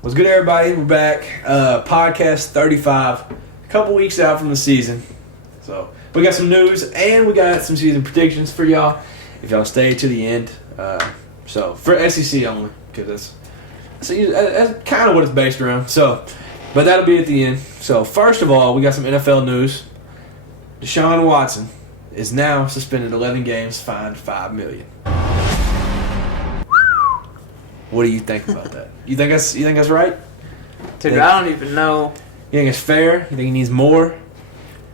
What's good, everybody? We're back. Podcast 35. A couple weeks out from the season. So, we got some news and we got some season predictions for y'all if y'all stay to the end. So, for SEC only, because that's kind of what it's based around. So, but that'll be at the end. So, first of all, we got some NFL news. Deshaun Watson is now suspended 11 games, fined $5 million. What do you think about that? You think that's right? Dude, I don't even know. You think it's fair? You think he needs more?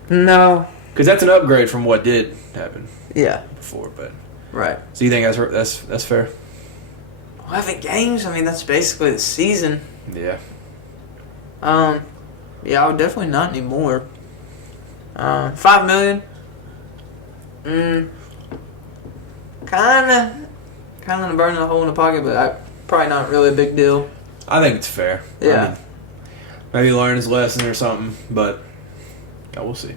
No. Because that's an upgrade from what did happen. Yeah. Before, but right. So you think that's fair? 11 games. I mean, that's basically the season. Yeah. Yeah, I would definitely not need more. $5 million. Kind of burning a hole in the pocket, but probably not really a big deal. I think it's fair. Yeah. I mean, maybe learn his lesson or something, but we'll see.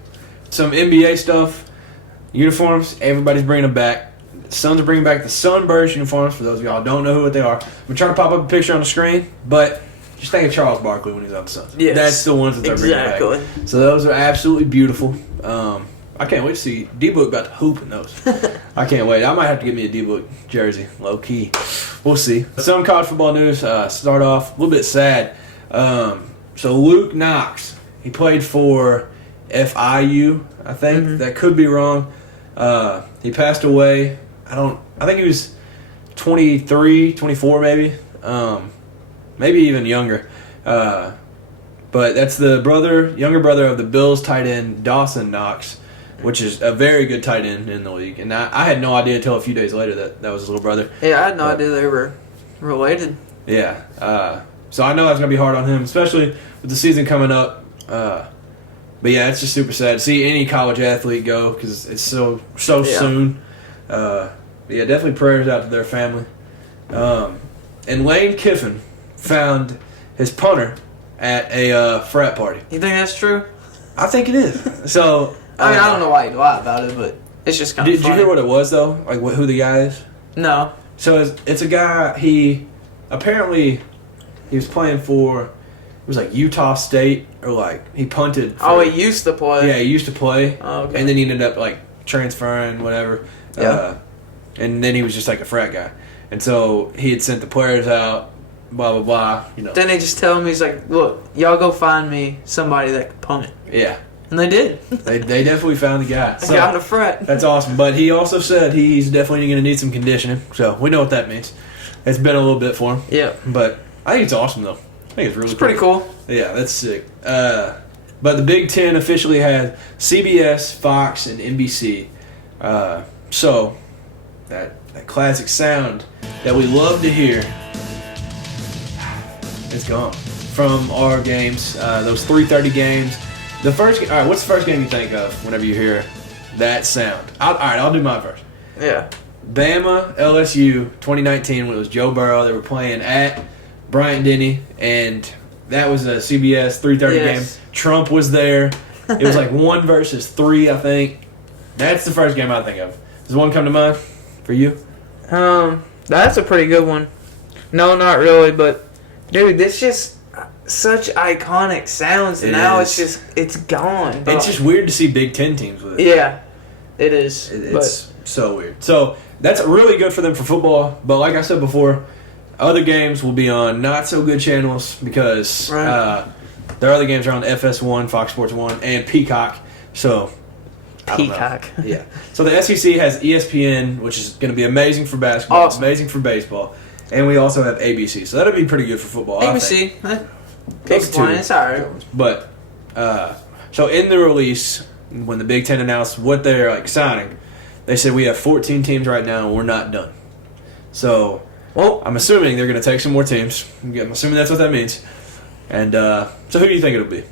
Some NBA stuff. Uniforms. Everybody's bringing them back. The Suns are bringing back the Sunburst uniforms. For those of y'all who don't know what they are, I'm trying to pop up a picture on the screen, but just think of Charles Barkley when he's on the Suns. Yes. That's the ones that they're bringing back. So those are absolutely beautiful. I can't wait to see D-Book about to hoop in those. I can't wait. I might have to get me a D-Book jersey, low key. We'll see. Some college football news. Start off a little bit sad. So Luke Knox, he played for FIU, I think. Mm-hmm. That could be wrong. He passed away. I think he was 23, 24 maybe. Maybe even younger. But that's the younger brother of the Bills tight end Dawson Knox, which is a very good tight end in the league. And I had no idea until a few days later that was his little brother. Yeah, I had no idea they were related. Yeah. So I know that's going to be hard on him, especially with the season coming up. But yeah, it's just super sad to see any college athlete go because it's so soon. But yeah, definitely prayers out to their family. And Lane Kiffin found his punter at a frat party. You think that's true? I think it is. So I mean, I don't know why you'd lie about it, but it's just kind of funny. Did you hear what it was, though? Like, who the guy is? No. So it's a guy, he was playing for, it was like Utah State, or like, he punted for, he used to play. Yeah, he used to play. Oh, okay. And then he ended up, like, transferring, whatever. Yeah. And then he was just like a frat guy. And so he had sent the players out, blah, blah, blah, you know. Then they just tell him, he's like, look, y'all go find me somebody that can punt it. Yeah. And they did. They definitely found the guy. So, got a fret. That's awesome. But he also said he's definitely going to need some conditioning. So we know what that means. It's been a little bit for him. Yeah. But I think it's awesome, though. I think it's really pretty cool. Yeah, that's sick. But the Big Ten officially has CBS, Fox, and NBC. So that classic sound that we love to hear is gone from our games. Those 3:30 games. All right, what's the first game you think of whenever you hear that sound? I'll do mine first. Yeah. Bama, LSU, 2019, when it was Joe Burrow. They were playing at Bryant-Denny, and that was a CBS 3:30 game. Trump was there. It was like 1 versus 3, I think. That's the first game I think of. Does one come to mind for you? That's a pretty good one. No, not really, but dude, it's just such iconic sounds. Now it's gone. It's just weird to see Big Ten teams with it. Yeah, it is. It's so weird. So that's really good for them for football. But like I said before, other games will be on not so good channels because their other games are on FS1, Fox Sports 1, and Peacock. So Peacock. Yeah. So the SEC has ESPN, which is going to be amazing for basketball, awesome. Amazing for baseball, and we also have ABC. So that'll be pretty good for football. ABC. It's all right. But so in the release, when the Big Ten announced what they're signing, they said we have 14 teams right now and we're not done. So I'm assuming they're going to take some more teams. I'm assuming that's what that means. And so who do you think it'll be?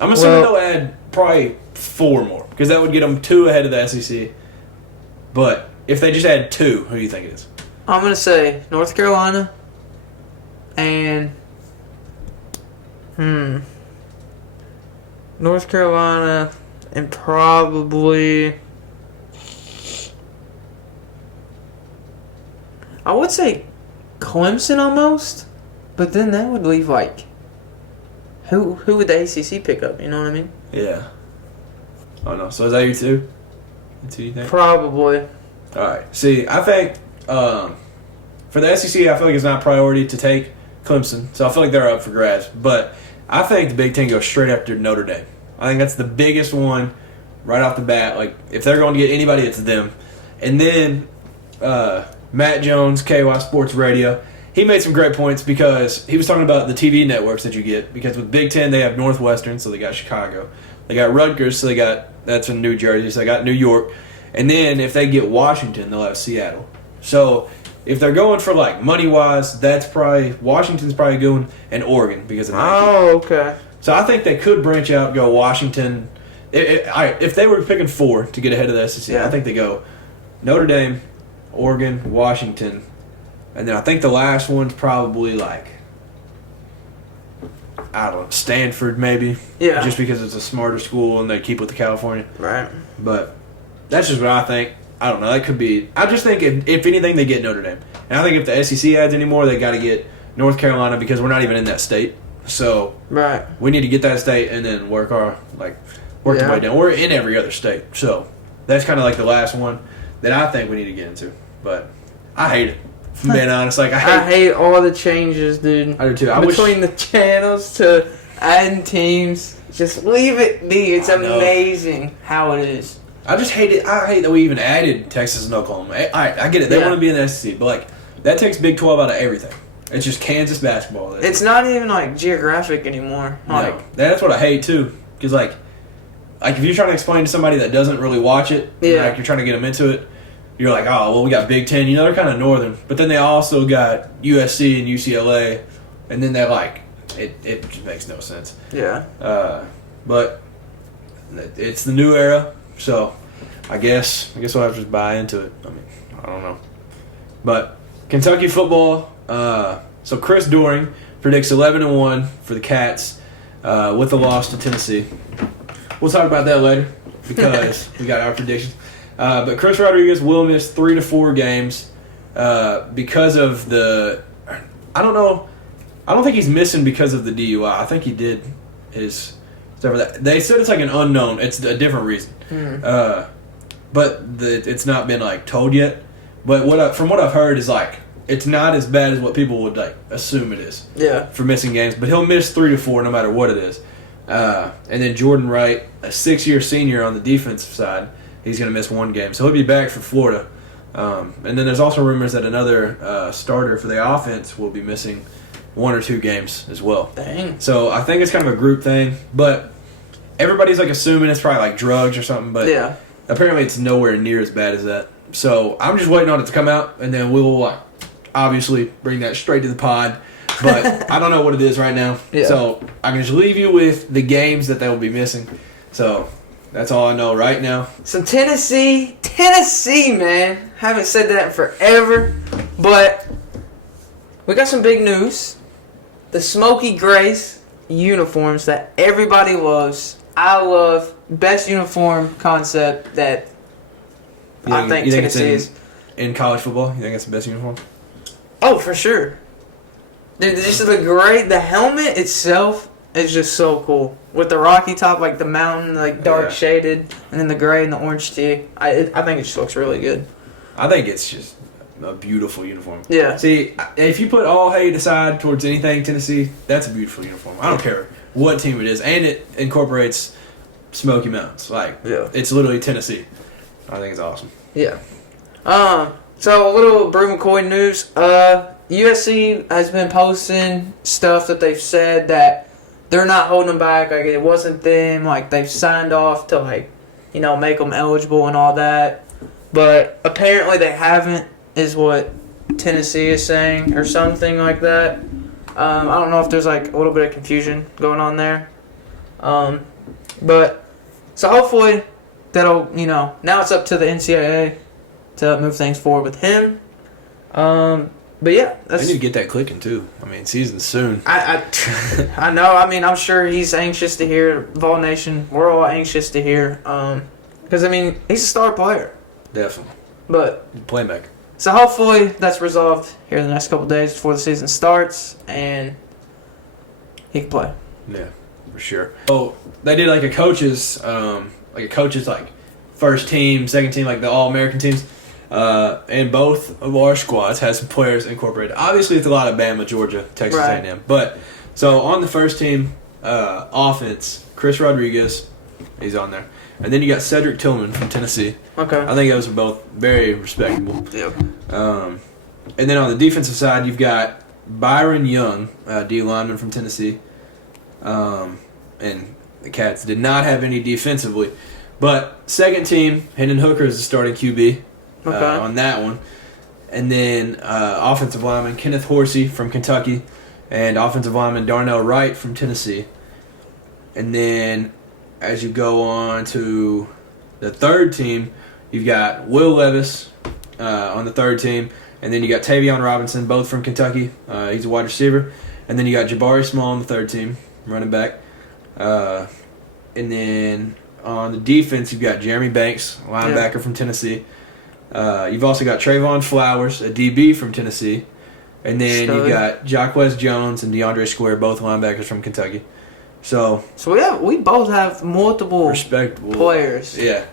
I'm assuming they'll add probably 4 more because that would get them 2 ahead of the SEC. But if they just add 2, who do you think it is? I'm going to say North Carolina and North Carolina, and probably... I would say Clemson almost, but then that would leave, like... Who would the ACC pick up? You know what I mean? Yeah. Oh, no. So is that your two? That's who you think? Probably. All right. See, I think for the SEC, I feel like it's not a priority to take Clemson. So I feel like they're up for grabs. But I think the Big Ten goes straight after Notre Dame. I think that's the biggest one right off the bat. Like, if they're going to get anybody, it's them. And then Matt Jones, KY Sports Radio, he made some great points because he was talking about the TV networks that you get. Because with Big Ten, they have Northwestern, so they got Chicago. They got Rutgers, so that's in New Jersey, so they got New York. And then if they get Washington, they'll have Seattle. So if they're going for, like, money-wise, that's probably, Washington's probably going, and Oregon because of Nike. Oh, okay. So I think they could branch out and go Washington. If they were picking 4 to get ahead of the SEC, I think they go Notre Dame, Oregon, Washington, and then I think the last one's probably like, I don't know, Stanford maybe. Yeah. Just because it's a smarter school and they keep with the California. Right. But that's just what I think. I don't know. That could be. I just think if anything, they get Notre Dame. And I think if the SEC adds any more, they got to get North Carolina because we're not even in that state. So right, we need to get that state and then work the way down. We're in every other state, so that's kind of like the last one that I think we need to get into. But I hate it. If I'm being honest, like I hate all the changes, dude. I do too. Between the channels to adding teams, just leave it be. It's amazing how it is. I just hate it. I hate that we even added Texas and Oklahoma. I get it. They want to be in the SEC, but like that takes Big 12 out of everything. It's just Kansas basketball. It's not even like geographic anymore. Like, no. That's what I hate too. Because like if you're trying to explain to somebody that doesn't really watch it, like you're trying to get them into it, you're like, oh well, we got Big Ten. You know, they're kind of northern, but then they also got USC and UCLA, and then they're like, it just makes no sense. Yeah. But it's the new era, so I guess we'll have to just buy into it. I mean, I don't know, but Kentucky football. So Chris Doering predicts 11-1 for the Cats with the loss to Tennessee. We'll talk about that later because we got our predictions. But Chris Rodriguez will miss 3 to 4 games because of the. I don't know. I don't think he's missing because of the DUI. I think he did his stuff for that. They said it's like an unknown. It's a different reason. But it's not been like told yet. But from what I've heard is like. It's not as bad as what people would like assume it is. Yeah. For missing games, but he'll miss 3 to 4 no matter what it is. And then Jordan Wright, a 6-year senior on the defensive side, he's going to miss 1 game, so he'll be back for Florida. And then there's also rumors that another starter for the offense will be missing 1 or 2 games as well. Dang. So I think it's kind of a group thing, but everybody's like assuming it's probably like drugs or something. But apparently it's nowhere near as bad as that. So I'm just waiting on it to come out, and then we'll obviously bring that straight to the pod, but I don't know what it is right now. So I can just leave you with the games that they will be missing. So that's all I know right now. So Tennessee, man. Haven't said that in forever, but we got some big news. The Smoky Grace uniforms that everybody loves. I love. Best uniform concept that I think Tennessee is. In college football, you think it's the best uniform? Oh, for sure. Dude, just the helmet itself is just so cool. With the rocky top, like the mountain, like dark shaded, and then the gray and the orange tee. I think it just looks really good. I think it's just a beautiful uniform. Yeah. See, if you put all hate aside towards anything Tennessee, that's a beautiful uniform. I don't care what team it is. And it incorporates Smoky Mountains. It's literally Tennessee. I think it's awesome. Yeah. So a little Brew McCoy news. USC has been posting stuff that they've said that they're not holding them back. Like it wasn't them. Like they've signed off to make them eligible and all that. But apparently they haven't, is what Tennessee is saying or something like that. I don't know if there's like a little bit of confusion going on there. But so hopefully that'll now it's up to the NCAA to move things forward with him. But yeah, I need to get that clicking too. I mean, season's soon. I know. I mean, I'm sure he's anxious to hear. Vol Nation, we're all anxious to hear. Because I mean, he's a star player. Definitely. But playmaker. So hopefully that's resolved here in the next couple of days before the season starts, and he can play. Yeah, for sure. So they did like a coach's first team, second team, like the All-American teams. And both of our squads had some players incorporated. Obviously, it's a lot of Bama, Georgia, Texas A&M. But so on the first team, offense, Chris Rodriguez, he's on there. And then you got Cedric Tillman from Tennessee. Okay. I think those are both very respectable. Yep. And then on the defensive side, you've got Byron Young, D lineman from Tennessee. And the Cats did not have any defensively. But second team, Hendon Hooker is the starting QB on that one. And then offensive lineman Kenneth Horsey from Kentucky. And offensive lineman Darnell Wright from Tennessee. And then as you go on to the third team, you've got Will Levis on the third team. And then you got Tavion Robinson, both from Kentucky. He's a wide receiver. And then you got Jabari Small on the third team, running back. And then on the defense, you've got Jeremy Banks, linebacker from Tennessee. You've also got Trayvon Flowers, a DB from Tennessee. And then you've got Jacquez Jones and DeAndre Square, both linebackers from Kentucky. So we both have multiple respectable players. Yeah,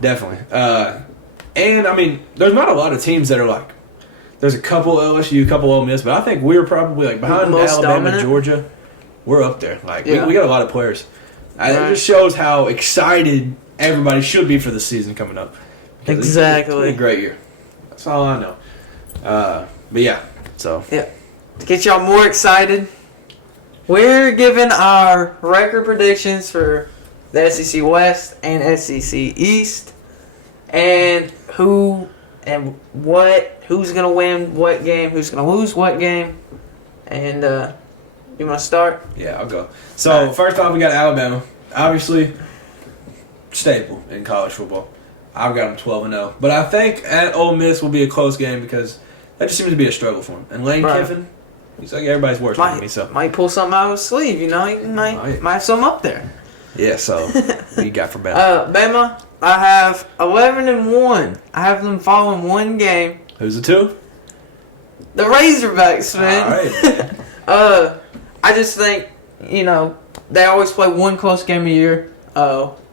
definitely. And, I mean, there's not a lot of teams that are like, there's a couple LSU, a couple Ole Miss, but I think we're probably like behind Alabama, dominant. Georgia. We're up there. Like we got a lot of players. It just shows how excited everybody should be for the season coming up. Exactly. It's been a great year. That's all I know. But yeah, so. Yeah. To get y'all more excited, we're giving our record predictions for the SEC West and SEC East, and who's gonna win what game, who's gonna lose what game, and you want to start? Yeah, I'll go. So first off, we got Alabama, obviously staple in college football. I've got them 12-0, but I think at Ole Miss will be a close game because that just seems to be a struggle for him. And Lane Kiffin. He's like everybody's worse than me, so might pull something out of his sleeve, you know. He might have something up there. Yeah. So what you got for Bama? Bama, I have 11-1. I have them following one game. Who's the two? The Razorbacks, man. All right. I just think they always play one close game a year.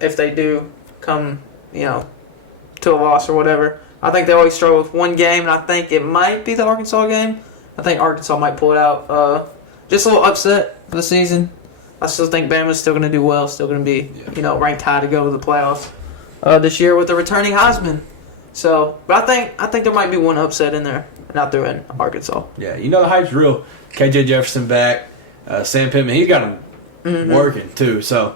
If they do come, to a loss or whatever, I think they always struggle with one game, and I think it might be the Arkansas game. I think Arkansas might pull it out. Just a little upset for the season. I still think Bama's still going to do well. Still going to be, ranked high to go to the playoffs this year with the returning Heisman. So, but I think there might be one upset in there, and out there in Arkansas. Yeah, the hype's real. KJ Jefferson back, Sam Pittman. He's got him working too. So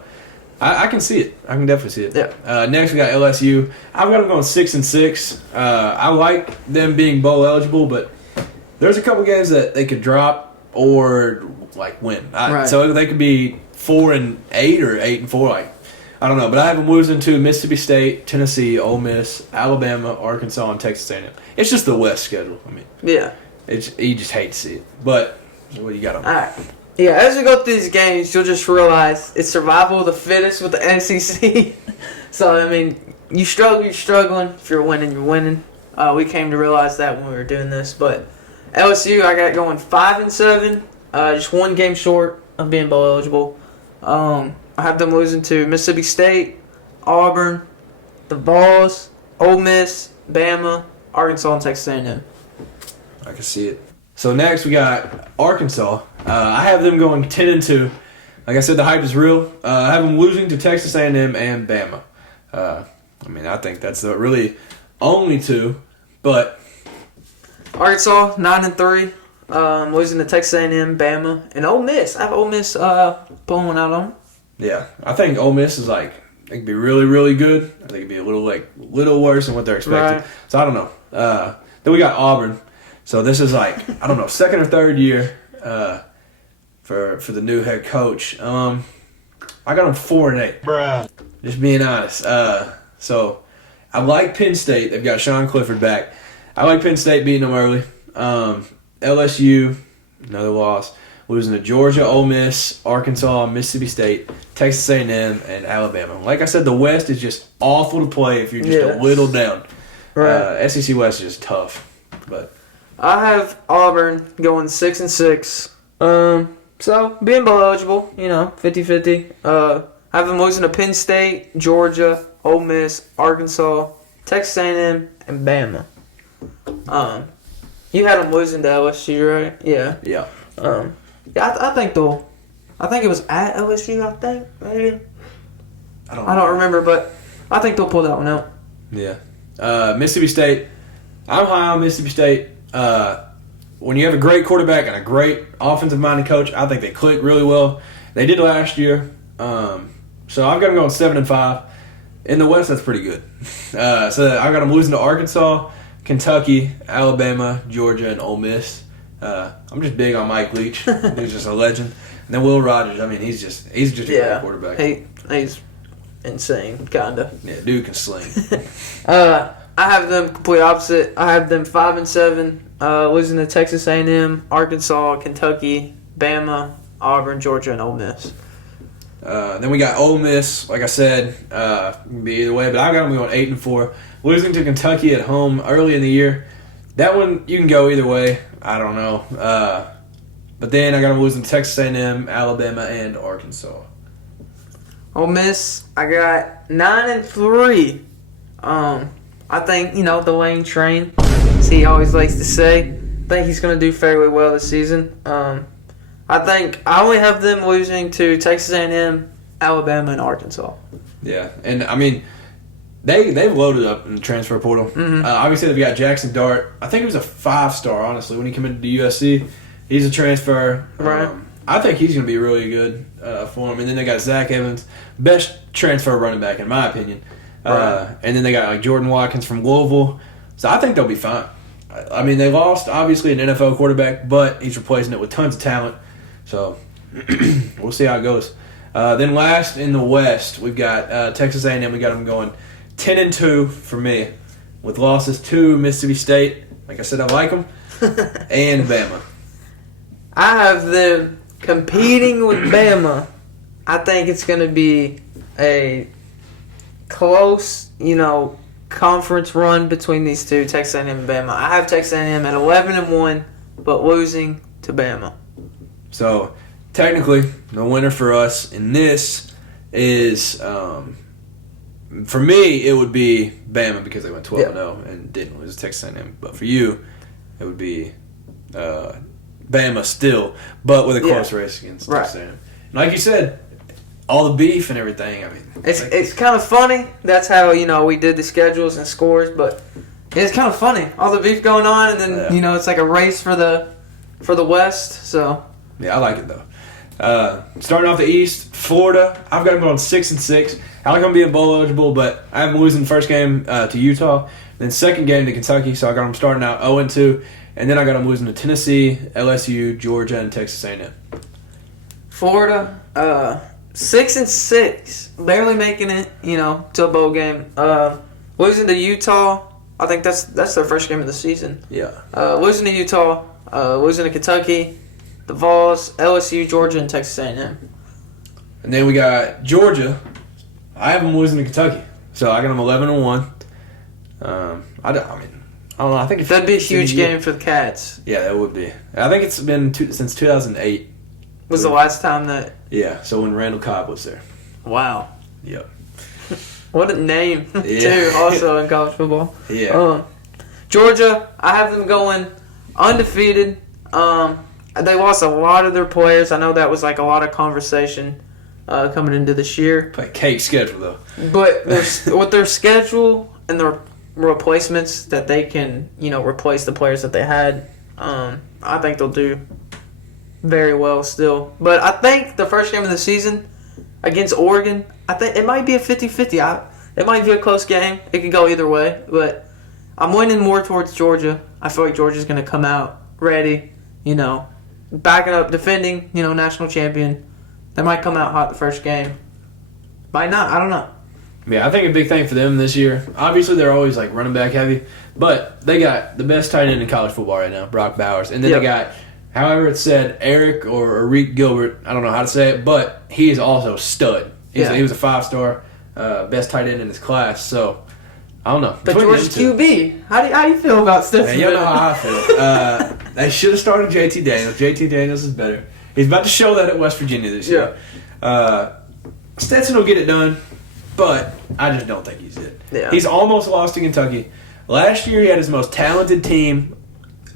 I can see it. I can definitely see it. Yeah. Next we got LSU. I've got them going 6-6. I like them being bowl eligible, but there's a couple games that they could drop or like win. Right. So they could be 4-8 or 8-4. I don't know, but I have them losing to Mississippi State, Tennessee, Ole Miss, Alabama, Arkansas, and Texas A&M. It's just the West schedule. I mean, yeah, you just hate to see it. But what do you got on? All right. Yeah, as we go through these games, you'll just realize it's survival of the fittest with the SEC. So I mean, you struggle, you're struggling. If you're winning, you're winning. We came to realize that when we were doing this, but. LSU, I got going 5-7, just one game short of being bowl eligible. I have them losing to Mississippi State, Auburn, the Vols, Ole Miss, Bama, Arkansas, and Texas A&M. I can see it. So next we got Arkansas. I have them going 10-2. Like I said, the hype is real. I have them losing to Texas A&M and Bama. I think that's the really only two, but. Arkansas 9-3, losing to Texas A&M, Bama, and Ole Miss. I have Ole Miss pulling one out on them. Yeah, I think Ole Miss is they could be really, really good. I think it'd be a little worse than what they're expecting. Right. So I don't know. Then we got Auburn. So this is second or third year for the new head coach. I got them 4-8. Bruh. Just being honest. So I like Penn State. They've got Sean Clifford back. I like Penn State beating them early. LSU, another loss. Losing to Georgia, Ole Miss, Arkansas, Mississippi State, Texas A&M, and Alabama. Like I said, the West is just awful to play if you're just a little down. Right. SEC West is just tough. But I have Auburn going 6-6. So being below eligible, 50-50. I have them losing to Penn State, Georgia, Ole Miss, Arkansas, Texas A&M, and Bama. You had them losing to LSU, right? Yeah. Yeah. I think they'll. I think it was at LSU. I think maybe. I don't remember, but I think they'll pull that one out. Yeah. Mississippi State. I'm high on Mississippi State. When you have a great quarterback and a great offensive-minded coach, I think they click really well. They did last year. So I've got them going 7-5. In the West, that's pretty good. So I've got them losing to Arkansas, Kentucky, Alabama, Georgia, and Ole Miss. I'm just big on Mike Leach. He's just a legend. And then Will Rogers. I mean, he's just a great quarterback. He's insane, kinda. Yeah, dude can sling. I have them complete opposite. I have them 5-7, losing to Texas A&M, Arkansas, Kentucky, Bama, Auburn, Georgia, and Ole Miss. Then we got Ole Miss. Like I said, can be either way, but I got them going 8-4, losing to Kentucky at home early in the year. That one you can go either way. I don't know. But then I got them losing to Texas A&M, Alabama, and Arkansas. Ole Miss, I got 9-3. I think the Lane train, as he always likes to say. I think he's going to do fairly well this season. I think I only have them losing to Texas A&M, Alabama, and Arkansas. Yeah, and I mean, they've loaded up in the transfer portal. Mm-hmm. Obviously, they've got Jackson Dart. I think he was a 5-star, honestly, when he committed to USC. He's a transfer. Right. I think he's going to be really good for him. And then they got Zach Evans, best transfer running back, in my opinion. Right. And then they got like Jordan Watkins from Louisville. So I think they'll be fine. I mean, they lost, obviously, an NFL quarterback, but he's replacing it with tons of talent. So we'll see how it goes. Then last in the West, we've got Texas A&M. We got them going 10-2 for me, with losses to Mississippi State. Like I said, I like them. And Bama. I have them competing with Bama. I think it's going to be a close, conference run between these two, Texas A&M and Bama. I have Texas A&M at 11-1, but losing to Bama. So, technically, the winner for us in this is, for me, it would be Bama because they went 12-0 and didn't lose to Texas A&M. But for you, it would be Bama still, but with a close race against Texas A&M. And like you said, all the beef and everything. I mean, it's kind of funny. That's how we did the schedules and scores, but it's kind of funny. All the beef going on, and then it's like a race for the West. So yeah, I like it though. Starting off the East, Florida. I've got them going 6-6. I like them being bowl eligible, but I have them losing the first game to Utah, then second game to Kentucky. So I got them starting out 0-2, and then I got them losing to Tennessee, LSU, Georgia, and Texas A&M. Florida, 6-6, barely making it, to a bowl game. Losing to Utah, I think that's their first game of the season. Yeah. Losing to Utah, losing to Kentucky, the Vols, LSU, Georgia, and Texas A&M. And then we got Georgia. I have them losing to Kentucky, so I got them 11-1. I don't know. I think that'd be a huge game for the Cats. Yeah, that would be. I think it's been since 2008. Was the last time that? Yeah, so when Randall Cobb was there. Wow. Yep. What a name, too, also in college football. Yeah. Georgia, I have them going undefeated. They lost a lot of their players. I know that was like a lot of conversation coming into this year. Play cake schedule, though. But with their schedule and their replacements that they can, replace the players that they had, I think they'll do very well still. But I think the first game of the season against Oregon, I think it might be a 50-50. It might be a close game. It could go either way. But I'm leaning more towards Georgia. I feel like Georgia's going to come out ready, backing up, defending, national champion. They might come out hot the first game. Might not. I don't know. Yeah, I think a big thing for them this year, obviously they're always like running back heavy, but they got the best tight end in college football right now, Brock Bowers. And then they got, however it's said, Eric or Eric Gilbert, I don't know how to say it, but he is also a stud. He was a 5-star, best tight end in his class, so I don't know. But George QB, how do you feel about Stetson? Man, you know how I feel. They should have started JT Daniels. JT Daniels is better. He's about to show that at West Virginia this year. Stetson will get it done. But I just don't think he's it. Yeah. He's almost lost to Kentucky. Last year he had his most talented team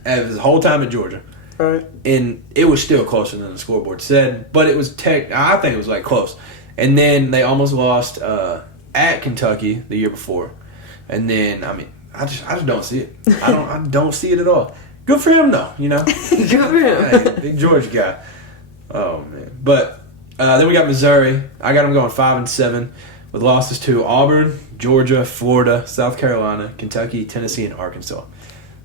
of his whole time at Georgia. Right. And it was still closer than the scoreboard said. But it was I think it was like close. And then they almost lost at Kentucky the year before. And then I just don't see it. I don't see it at all. Good for him though, you know. Good for him. Hey, big Georgia guy. Oh man. But then we got Missouri. I got them going 5-7. With losses to Auburn, Georgia, Florida, South Carolina, Kentucky, Tennessee, and Arkansas.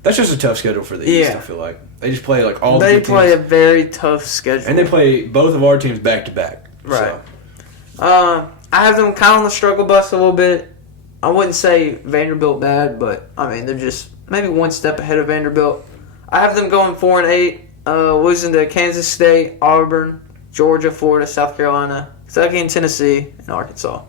That's just a tough schedule for the East, I feel like. They just play like all the good teams. They play a very tough schedule. And they play both of our teams back-to-back. Right. So. I have them kind of on the struggle bus a little bit. I wouldn't say Vanderbilt bad, but, they're just maybe one step ahead of Vanderbilt. I have them going 4-8, losing to Kansas State, Auburn, Georgia, Florida, South Carolina, Kentucky, and Tennessee, and Arkansas.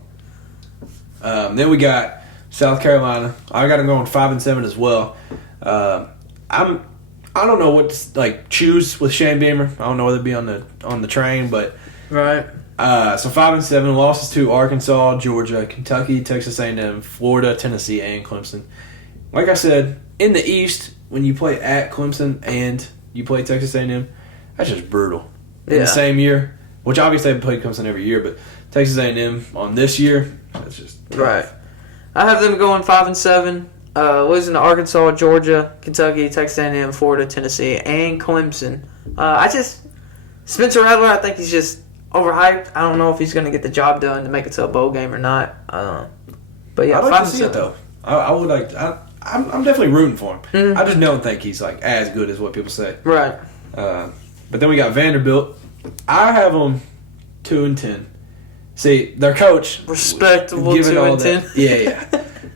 Then we got South Carolina. I got them going 5-7 as well. I don't know what to choose with Shane Beamer. I don't know whether to be on the train, but right. So 5-7 losses to Arkansas, Georgia, Kentucky, Texas A&M, Florida, Tennessee, and Clemson. Like I said, in the East, when you play at Clemson and you play Texas A&M, that's just brutal. In the same year, which obviously they play Clemson every year, but Texas A&M on this year. That's just tough. Right. I have them going 5-7, losing to Arkansas, Georgia, Kentucky, Texas A&M, Florida, Tennessee, and Clemson. Spencer Rattler, I think he's just overhyped. I don't know if he's going to get the job done to make it to a bowl game or not. But yeah, I'd like to see it though. I would like. I'm definitely rooting for him. Mm-hmm. I just don't think he's as good as what people say. Right. But then we got Vanderbilt. I have them 2-10. See, their coach respectable 2-10. Yeah.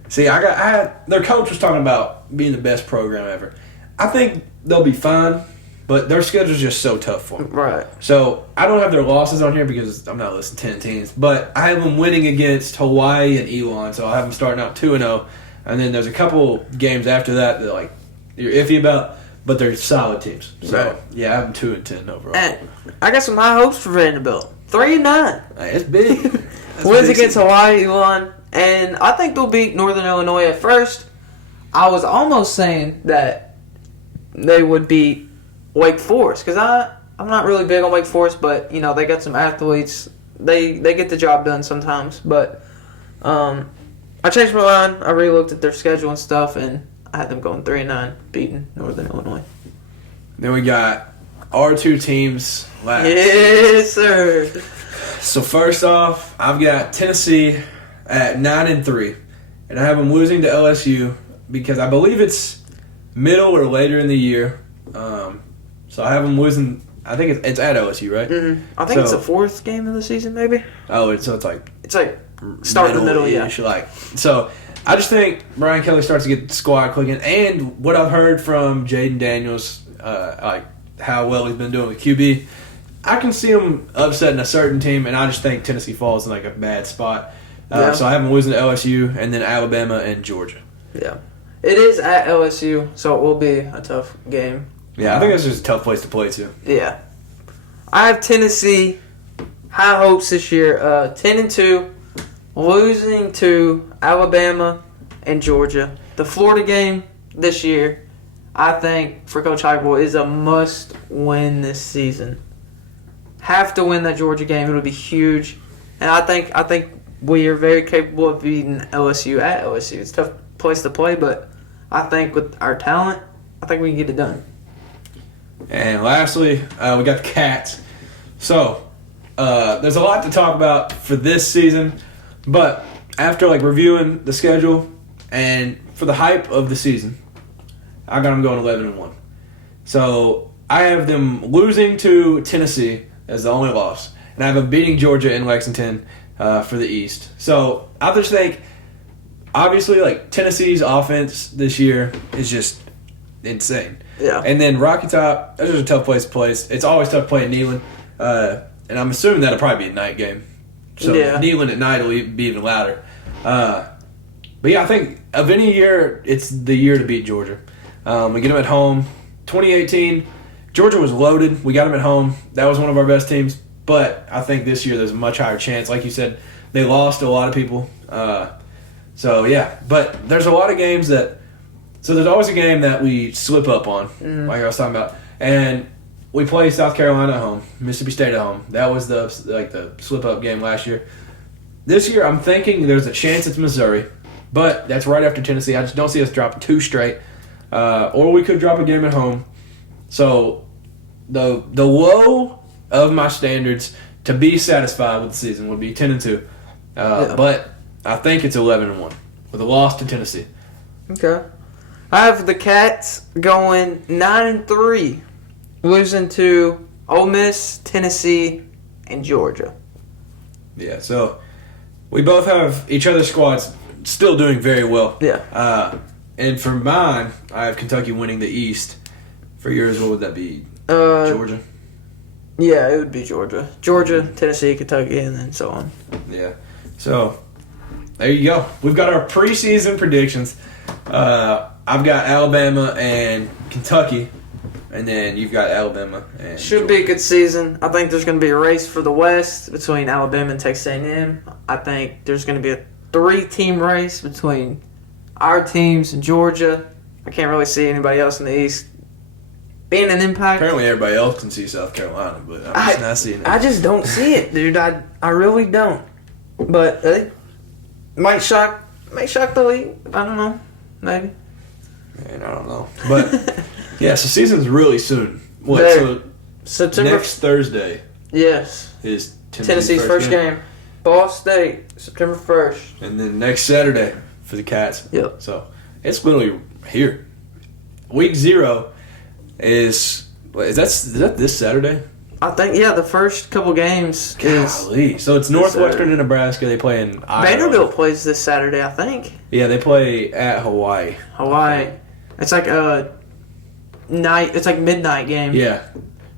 See, their coach was talking about being the best program ever. I think they'll be fine, but their schedule's just so tough for them. Right. So I don't have their losses on here because I'm not listing 10 teams, but I have them winning against Hawaii and Elon. So I have them starting out 2-0, and then there's a couple games after that that you're iffy about, but they're solid teams. So right. Yeah, I have them 2-10 overall. And I got some high hopes for Vanderbilt. 3-9. It's big. Wins against Hawaii, Elon, and I think they'll beat Northern Illinois. At first, I was almost saying that they would beat Wake Forest because I'm not really big on Wake Forest, but they got some athletes. They get the job done sometimes. But I changed my mind. I really looked at their schedule and stuff, and I had them going 3-9, beating Northern Illinois. Then we got our two teams last. Yes, sir. So first off, I've got Tennessee at 9-3, and I have them losing to LSU because I believe it's middle or later in the year. So I have them losing. I think it's at LSU, right? Mm-hmm. I think it's the fourth game of the season, maybe. Oh, it's like start in the middle, yeah. So I just think Brian Kelly starts to get the squad clicking, and what I've heard from Jaden Daniels, how well he's been doing with QB, I can see him upsetting a certain team, and I just think Tennessee falls in a bad spot. So I have them losing to LSU, and then Alabama and Georgia. Yeah, it is at LSU, so it will be a tough game. Yeah, I think that's just a tough place to play too. Yeah, I have Tennessee high hopes this year. 10-2, losing to Alabama and Georgia. The Florida game this year, I think for Coach Heupel is a must win this season. Have to win that Georgia game. It'll be huge, and I think we are very capable of beating LSU at LSU. It's a tough place to play, but I think with our talent, I think we can get it done. And lastly, we got the Cats. So there's a lot to talk about for this season, but after reviewing the schedule and for the hype of the season, I got them going 11-1. So I have them losing to Tennessee as the only loss, and I have them beating Georgia in Lexington, for the East. So I just think, obviously, like Tennessee's offense this year is just insane. Yeah. And then Rocky Top, that's just a tough place to play. It's always tough to play at Neyland. And I'm assuming that'll probably be a night game. So Neyland at night will be even louder. But yeah, I think of any year, it's the year to beat Georgia. We get them at home. 2018, Georgia was loaded. We got them at home. That was one of our best teams. But I think this year there's a much higher chance. Like you said, they lost to a lot of people. So yeah, but there's a lot of games that. So there's always a game that we slip up on, like I was talking about, and we play South Carolina at home, Mississippi State at home. That was the slip up game last year. This year, I'm thinking there's a chance it's Missouri, but that's right after Tennessee. I just don't see us dropping 2 straight, or we could drop a game at home. So the low of my standards to be satisfied with the season would be 10-2, but I think it's 11-1 with a loss to Tennessee. Okay. I have the Cats going 9-3, losing to Ole Miss, Tennessee, and Georgia. Yeah, so we both have each other's squads still doing very well. Yeah. And for mine, I have Kentucky winning the East. For yours, what would that be? Georgia? Yeah, it would be Georgia. Georgia, Tennessee, Kentucky, and then so on. Yeah. So, there you go. We've got our preseason predictions. I've got Alabama and Kentucky, and then you've got Alabama and Should be a good season. I think there's going to be a race for the West between Alabama and Texas A&M. I think there's going to be a 3-team race between our teams and Georgia. I can't really see anybody else in the East being an impact. Apparently everybody else can see South Carolina, but I'm just not seeing it. I just don't see it, dude. I really don't. But it might shock the league. I don't know. Maybe. Man, I don't know. But, yeah, so season's really soon. What, so September, next Thursday yes, is Tennessee's first game. Ball State, September 1st. And then next Saturday for the Cats. Yep. So it's literally here. Week 0 is that this Saturday? I think, yeah, the first couple games Golly. So it's Northwestern and Nebraska. They play in Iowa. Vanderbilt plays this Saturday, I think. Yeah, they play at Hawaii. It's like a night. It's like midnight game. Yeah,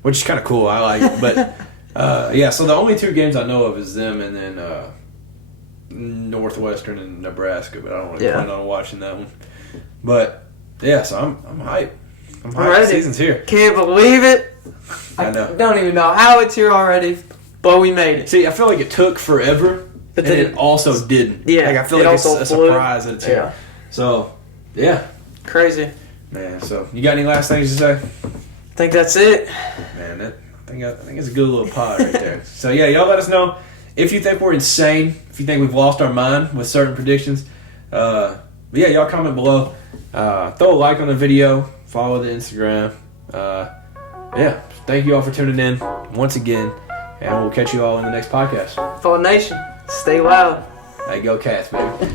which is kind of cool. I like it. But, yeah, so the only 2 games I know of is them and then Northwestern and Nebraska, but I don't really plan on watching that one. But, yeah, so I'm hyped. I'm hyped. The season's here. Can't believe it. I know. Don't even know how it's here already, but we made it. See, I feel like it took forever, but then it also didn't. Yeah. Like, I feel like it's a surprise that it's here. Yeah. So, yeah. Crazy. Man, so you got any last things to say? I think that's it. Man, I think it's a good little pod right there. So, yeah, y'all let us know if you think we're insane, if you think we've lost our mind with certain predictions. But yeah, y'all comment below. Throw a like on the video. Follow the Instagram. Yeah, thank you all for tuning in once again, and we'll catch you all in the next podcast. Fall Nation, stay loud. Hey, go Cats, baby.